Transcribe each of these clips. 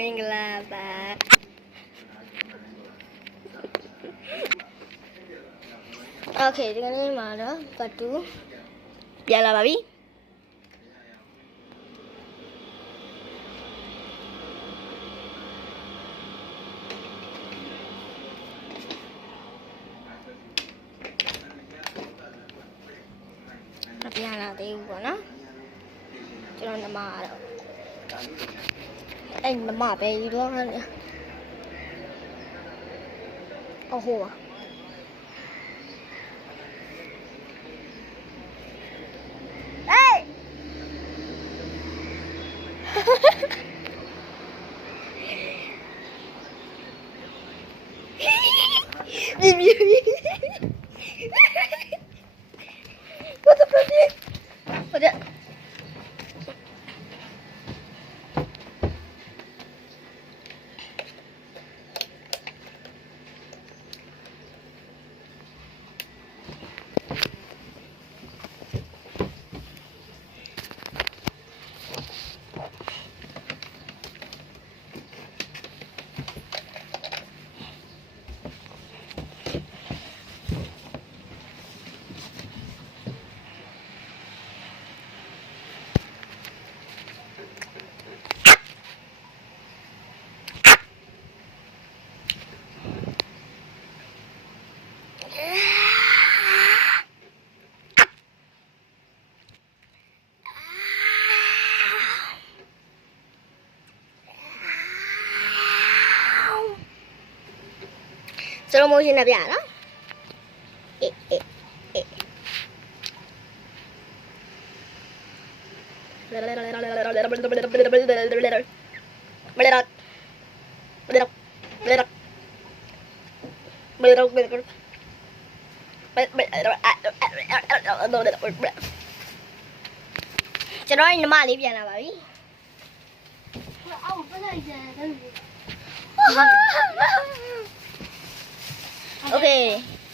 မင်္ဂလာပါโอเคဒီကနေ့မှာတော့ပတ်တူပြန်လာပါပြီပြန်လာသေးဘူးပေါ့နော်ကျွန်တော်နမကတော့အဲ့နမပဲယူတော့ဟဲ့哦吼啊！哎！咪咪咪！我的宝贝，我的。Slow motion နဲ့ပြရနော်အေးဘယ်ကျွန်တော်ညီမလေးပြန်လာပါပြီအော်ပြန်လာကြတယ်โอเค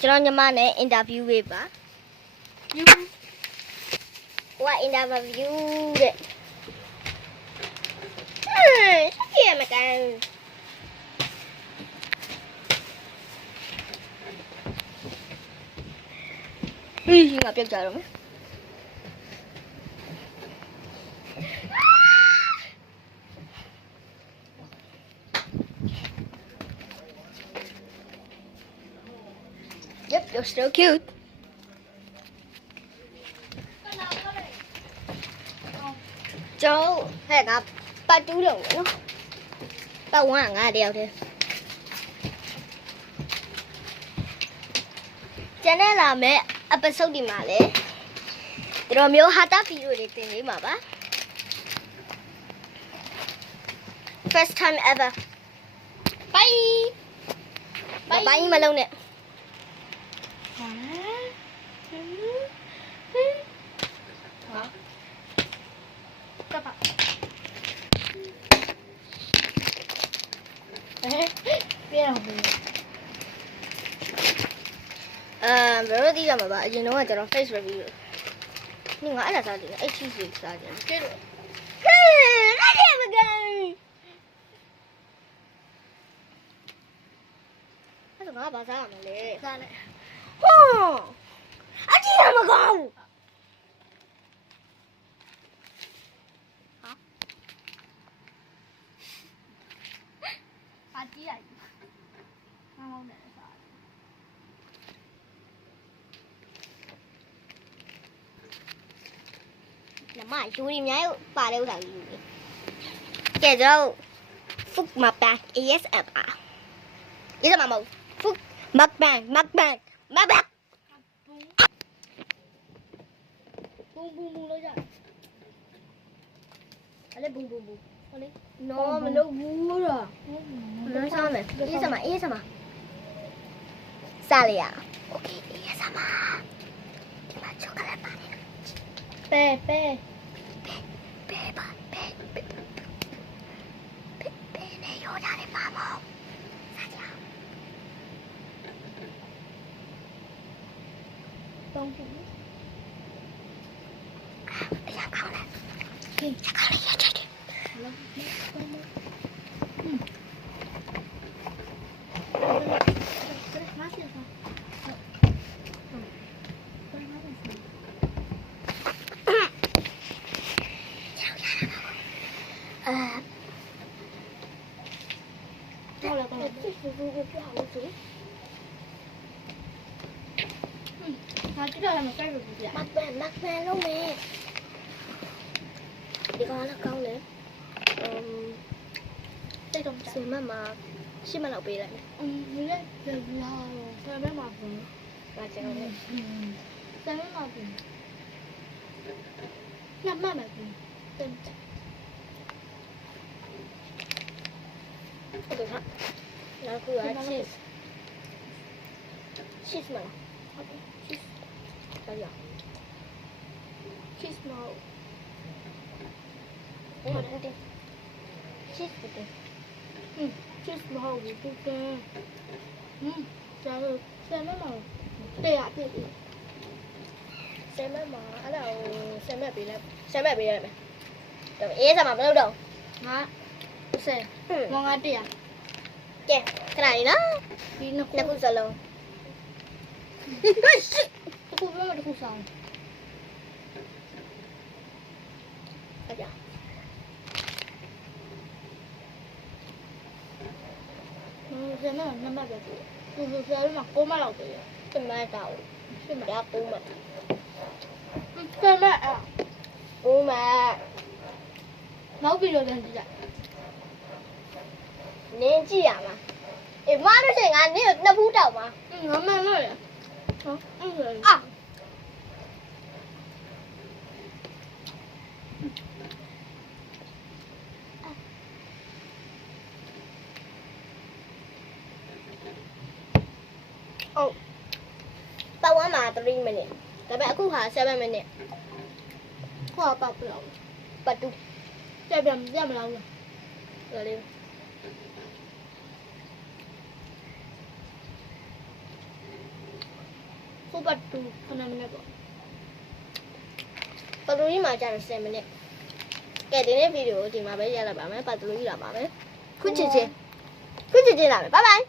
ကျွန်တော်ညီမနဲ့ interview ဝေးပါဟိုက interview တဲ့ရှက်ရမကန်ဒီငါပြောက်ကြတော့မယ်Yep, you're still cute. Cháu hãy gặp ba chú lồng nữa. Ba uống hàng ngà đeo thế. Cho nên là mẹ episode đi mà đấy. Rồi miêu hát ta video để tìm thấy mà bá. First time ever. Bye. Bye bye mà lâu nè. Các bạn bữa đi ra mà bạn gì nói cho nó face review nhưng ngã là sao thì ấy chi gì sao thì chết rồi nó đi mà gần nó ngã bà sao mà lệ sao này anh chị nào mà con hả anh chị này không để làm mãi chú đi nhái bà đâu thằng gì kể đâu phúc mập bạc ASMR ý là mà một phúc mập bạc bung bung lấy ra lấy bung lấy nó mình đâu vui rồi nó sao này ASMR sao vậy ok ASMR nhưng mà cho các bạn pe này vô ra để phá một sao chưa không chắc con này chắc con này chơi ကောင်းလား ဖူဖူကိုပြအောင်ဆို ငါကြည့်တော့လည်းမဆိုင်ဘူးပြ မပန်လုံးမယ်ဒီကောင်လည်းကောင်းတယ်တိတ်တော့ စင်မမှာရှစ်မလောက်ပေးလိုက်မယ် ဒီလည်းဒီလာတော့ဆယ်မဲမှာဘူး ငါကျတော့လေ ဆယ်မဲမှာဘူးညမမှာဘူးတင်ချ ဟုတ်ကဲ့ဟာနောက်ခုက cheese မလားဟုတ်ရ cheese မော ဟုတ်တယ် cheese ဟုတ်တယ် cheese မောဘူးတူတယ်ကျတော့ဆယ်မဲမှာတရားပြည့်ပြီ ဆယ်မမှာအဲ့ဒါကိုဆယ်မပေးလိုက်ဆယ်မပေးလိုက်မယ်တော့အေးစားမှာမလုပ်တော့ ငါဆယ်မောငါတရား ကဲခဏလေးနော် ဒီနှစ် နှစ်ခုစလုံး ခုတစ်ခုဆောင် ဟုတ်ကြ ဆယ်မဲမှာနှစ်မှတ်ပဲသူဆယ်မဲမှာ9မှတ်လောက်ပဲ စမတော့ ရှင်းမ ရပုံးမ ဆယ်မဲအဲ့ ပုံးမ နောက်ပြီးတော့ပြန်ကြည့်လိုက် နင်းကြည့်ရမှာအေးမလို့ရှိရင်ငါနင်းကိုနှစ်ဖူးတောက်မှာ ငါမှန်လို့ရဟောအဲ့ဒါ အာဟုတ်ပတ်ဝန်းမှာ3 minute ဒါပေမဲ့အခုဟာ7 minute ခွာပတ်ပြောင်း ပတ်တူ ပြမလား ဒါလေး ခုပတ်တူ9မိနစ်ပေါ့ ပတ်တူကြီးမှာကြာတယ်7 minute ကဲဒီနေ့ဗီဒီယိုဒီမှာပဲရလာပါမယ်ပတ်တူကြီးလာပါမယ်ခုချစ်ချင်းလာမယ်ဘိုင်ဘိုင်